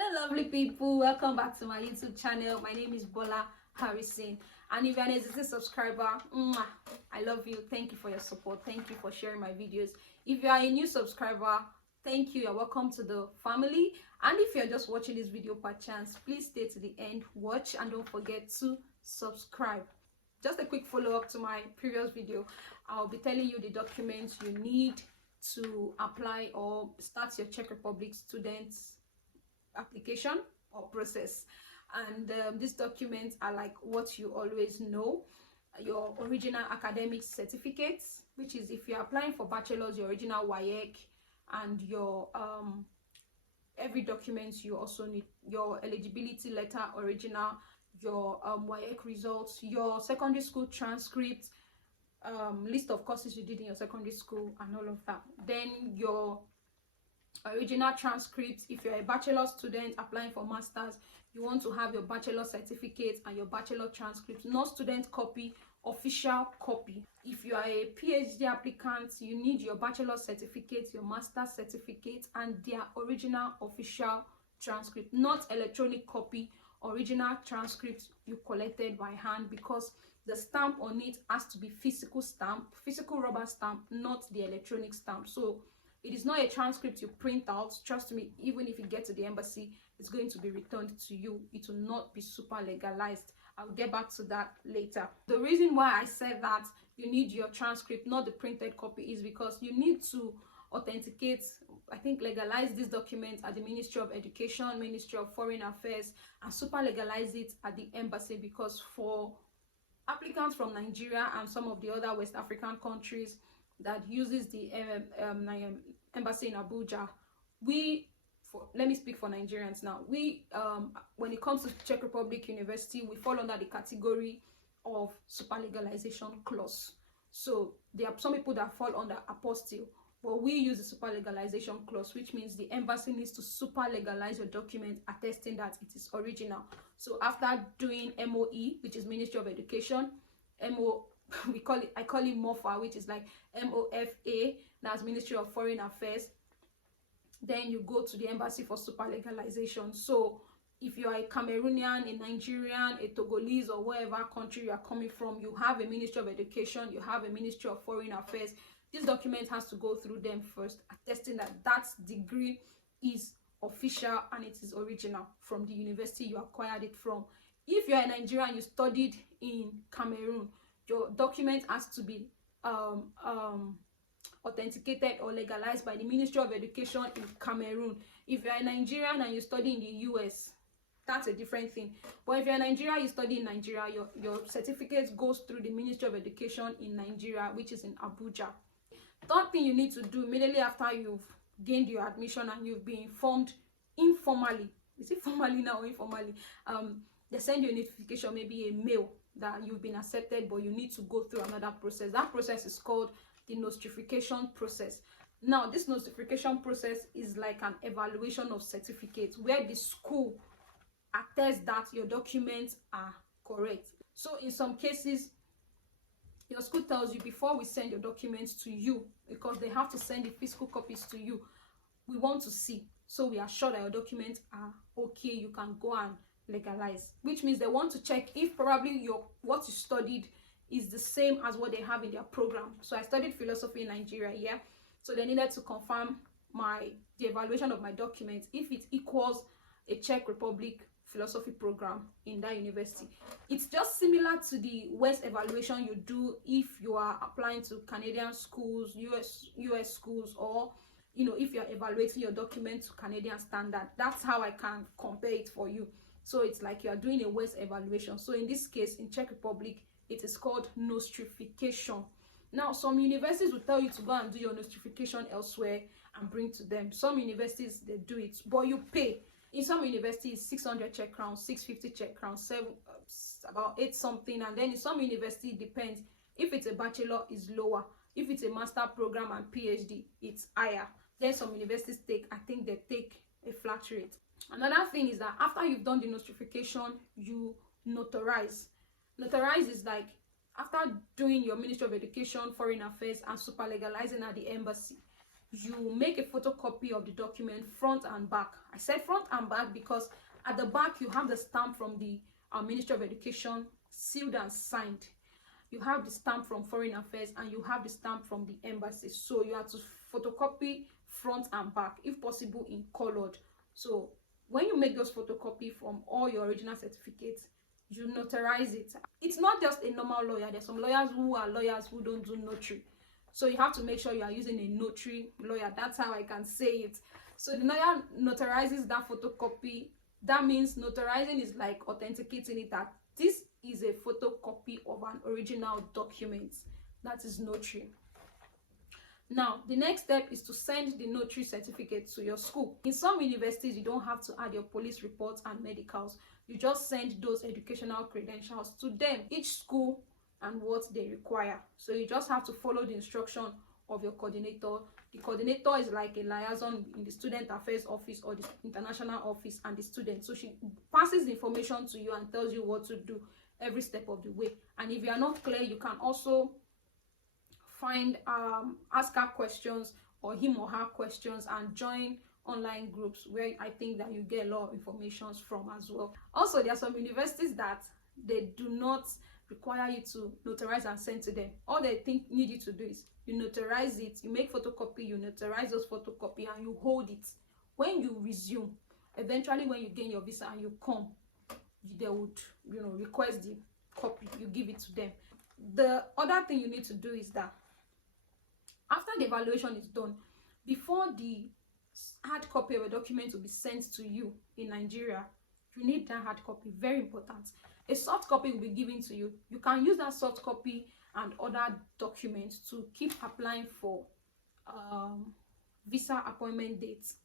Hello lovely people, welcome back to my YouTube channel. My name is Bola Harrison, and if you're an existing subscriber, I love you. Thank you for your support. Thank you for sharing my videos. If you are a new subscriber, thank you. You're welcome to the family. And if you're just watching this video per chance, please stay to the end, watch, and don't forget to subscribe. Just a quick follow-up to my previous video. I'll be telling you the documents you need to apply or start your Czech Republic students application or process. And these documents are like what you always know: your original academic certificates, which is if you're applying for bachelor's, your original WAEC, and your every document you also need: your eligibility letter original, your WAEC results, your secondary school transcript, list of courses you did in your secondary school, and all of that. Then your original transcript. If you're a bachelor student applying for masters, you want to have your bachelor certificate and your bachelor transcript, not student copy, official copy. If you are a PhD applicant, you need your bachelor certificate, your master certificate, and their original official transcript, not electronic copy. Original transcript you collected by hand, because the stamp on it has to be physical stamp, physical rubber stamp, not the electronic stamp. So it is not a transcript you print out. Trust me, even if you get to the embassy, it's going to be returned to you. It will not be super legalized. I'll get back to that later. The reason why I said that you need your transcript, not the printed copy, is because you need to authenticate, I think legalize this document at the Ministry of Education, Ministry of Foreign Affairs, and super legalize it at the embassy. Because for applicants from Nigeria and some of the other West African countries that uses the embassy in Abuja, let me speak for Nigerians now. We when it comes to Czech Republic University, we fall under the category of super legalization clause. So there are some people that fall under apostille, but we use the super legalization clause, which means the embassy needs to super legalize your document, attesting that it is original. So after doing MOE, which is Ministry of Education, I call it MOFA, which is like MOFA, that's Ministry of Foreign Affairs. Then you go to the embassy for super legalization. So if you are a Cameroonian, a Nigerian, a Togolese, or whatever country you are coming from, you have a Ministry of Education, you have a Ministry of Foreign Affairs. This document has to go through them first, attesting that that degree is official and it is original from the university you acquired it from. If you are a Nigerian, you studied in Cameroon, your document has to be authenticated or legalized by the Ministry of Education in Cameroon. If you're a Nigerian and you study in the US, that's a different thing. But if you're a Nigerian, you study in Nigeria, your certificate goes through the Ministry of Education in Nigeria, which is in Abuja. Third thing you need to do immediately after you've gained your admission and you've been informed informally, is it formally now or informally? They send you a notification, maybe a mail, that you've been accepted, but you need to go through another process. That process is called the nostrification process. Now, this nostrification process is like an evaluation of certificates, where the school attests that your documents are correct. So in some cases, your school tells you, before we send your documents to you, because they have to send the physical copies to you, we want to see, so we are sure that your documents are okay, you can go and legalize. Which means they want to check if probably what you studied is the same as what they have in their program. So I studied philosophy in Nigeria, yeah, so they needed to confirm the evaluation of my documents, if it equals a Czech Republic philosophy program in that university. It's just similar to the West evaluation you do if you are applying to Canadian schools, US schools, or if you're evaluating your document to Canadian standard. That's how I can compare it for you. So it's like you are doing a West evaluation. So in this case, in Czech Republic, it is called nostrification. Now, some universities will tell you to go and do your nostrification elsewhere and bring to them. Some universities, they do it, but you pay. In some universities, 600 Czech crowns, 650 Czech crowns, about 8 something. And then in some universities, it depends. If it's a bachelor, it's lower. If it's a master program and PhD, it's higher. Then some universities they take a flat rate. Another thing is that after you've done the nostrification, you notarize. Notarize is like after doing your Ministry of Education, Foreign Affairs, and super legalizing at the embassy, you make a photocopy of the document front and back. I said front and back because at the back you have the stamp from the Ministry of Education, sealed and signed. You have the stamp from Foreign Affairs, and you have the stamp from the embassy. So you have to photocopy front and back, if possible in colored. So when you make those photocopy from all your original certificates, you notarize it. It's not just a normal lawyer. There's some lawyers who don't do notary. So you have to make sure you are using a notary lawyer. That's how I can say it. So the lawyer notarizes that photocopy. That means notarizing is like authenticating it that this is a photocopy of an original document. That is notary. Now, the next step is to send the notary certificate to your school. In some universities, you don't have to add your police reports and medicals. You just send those educational credentials to them, each school and what they require. So you just have to follow the instruction of your coordinator. The coordinator is like a liaison in the student affairs office or the international office and the student. So she passes the information to you and tells you what to do every step of the way. And if you are not clear, you can also ask her questions or him or her questions and join online groups where I think that you get a lot of information from as well. Also, there are some universities that they do not require you to notarize and send to them. All they need you to do is you notarize it, you make photocopy, you notarize those photocopy, and you hold it. When you resume, eventually when you gain your visa and you come, they would request the copy, you give it to them. The other thing you need to do is that after the evaluation is done, before the hard copy of a document will be sent to you in Nigeria, you need that hard copy. Very important. A soft copy will be given to you. You can use that soft copy and other documents to keep applying for visa appointment dates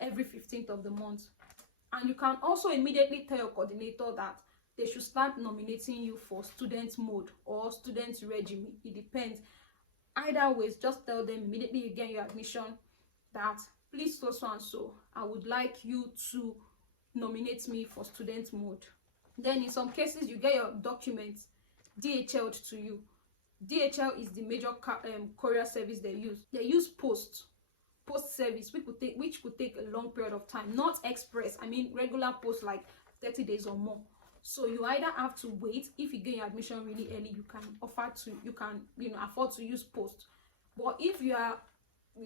every 15th of the month. And you can also immediately tell your coordinator that they should start nominating you for student mode or student regime. It depends. Either ways, just tell them immediately you get your admission that please so and so, I would like you to nominate me for student mode. Then in some cases you get your documents DHL'd to you. DHL is the major courier service they use. They use post service, which could take a long period of time, not express. I mean regular post, like 30 days or more. So you either have to wait. If you get your admission really early, you can afford to use post. But if you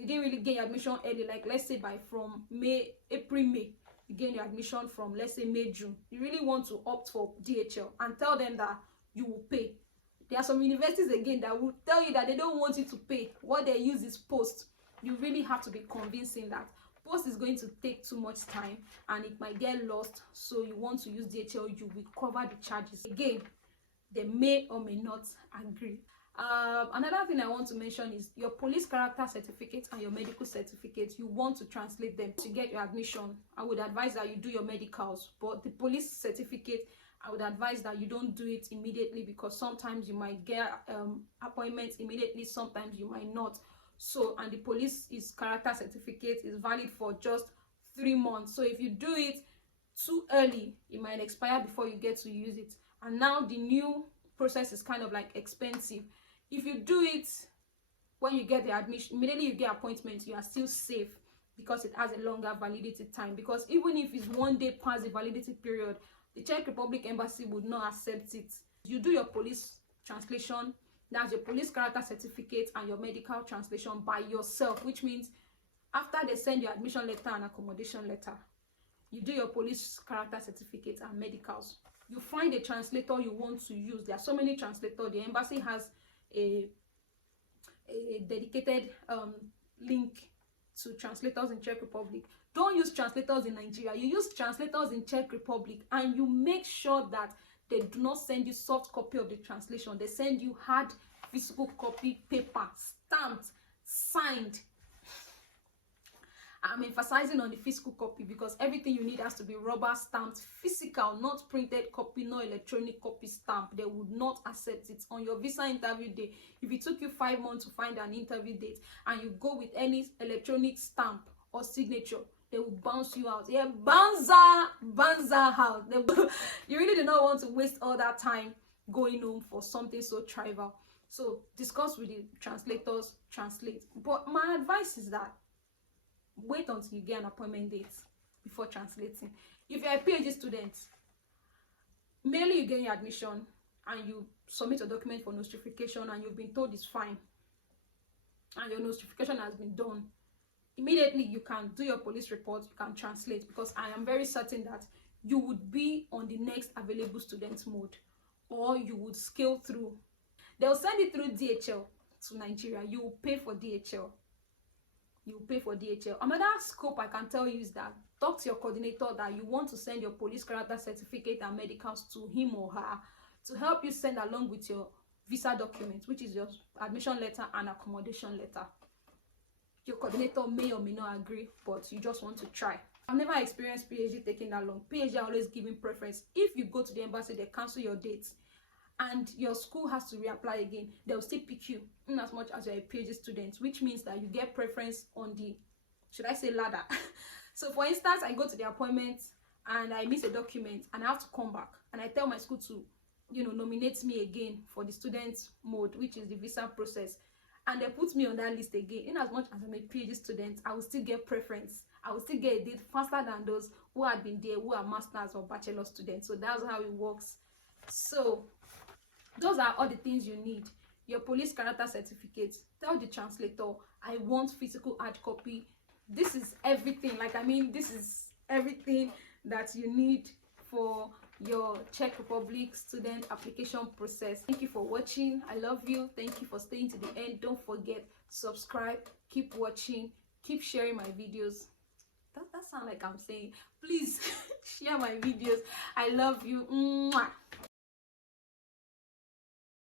didn't really get your admission early, like let's say from April, May, you get your admission from let's say May, June, you really want to opt for DHL and tell them that you will pay. There are some universities again that will tell you that they don't want you to pay. What they use is post. You really have to be convincing that post is going to take too much time and it might get lost, so you want to use DHL, you will cover the charges. Again, they may or may not agree. Another thing I want to mention is your police character certificate and your medical certificate. You want to translate them to get your admission. I would advise that you do your medicals, but the police certificate, I would advise that you don't do it immediately, because sometimes you might get appointments immediately, sometimes you might not. So, and the police character certificate is valid for just 3 months. So if you do it too early, it might expire before you get to use it. And now the new process is kind of like expensive. If you do it when you get the admission, immediately you get appointment, you are still safe because it has a longer validity time. Because even if it's 1 day past the validity period, the Czech Republic embassy would not accept it. You do your police translation, that's your police character certificate, and your medical translation by yourself, which means after they send your admission letter and accommodation letter, you do your police character certificate and medicals. You find a translator you want to use. There are so many translators. The embassy has a dedicated link to translators in Czech Republic. Don't use translators in Nigeria. You use translators in Czech Republic, and you make sure that they do not send you soft copy of the translation. They send you hard physical copy, paper, stamped, signed. I'm emphasizing on the physical copy because everything you need has to be rubber stamped, physical, not printed copy, no electronic copy stamp. They would not accept it. On your visa interview day, if it took you 5 months to find an interview date and you go with any electronic stamp or signature, they will bounce you out. Yeah, banza out. You really do not want to waste all that time going home for something so trivial. So discuss with the translators, translate. But my advice is that wait until you get an appointment date before translating. If you're a PhD student, merely you get your admission and you submit a document for nostrification and you've been told it's fine and your nostrification has been done, immediately you can do your police report, you can translate, because I am very certain that you would be on the next available student mode, or you would scale through. They'll send it through DHL to Nigeria. You will pay for DHL. You will pay for DHL. Another scope I can tell you is that talk to your coordinator that you want to send your police character certificate and medicals to him or her to help you send along with your visa document, which is your admission letter and accommodation letter. Your coordinator may or may not agree, but you just want to try. I've never experienced PhD taking that long. PhD are always giving preference. If you go to the embassy, they cancel your dates and your school has to reapply again, they'll still pick you in as much as you're a PhD student, which means that you get preference on the, should I say, ladder. So for instance, I go to the appointment and I miss a document and I have to come back and I tell my school to, nominate me again for the student mode, which is the visa process, and they put me on that list again. In as much as I'm a PhD student, I will still get preference. I will still get a date faster than those who had been there, who are masters or bachelor students. So that's how it works. So those are all the things you need. Your police character certificate. Tell the translator, I want physical hard copy. This is everything. This is everything that you need for your Czech Republic student application process. Thank you for watching. I love you. Thank you for staying to the end. Don't forget, subscribe, keep watching, keep sharing my videos. That sounds like I'm saying, please share my videos. I love you. Mwah.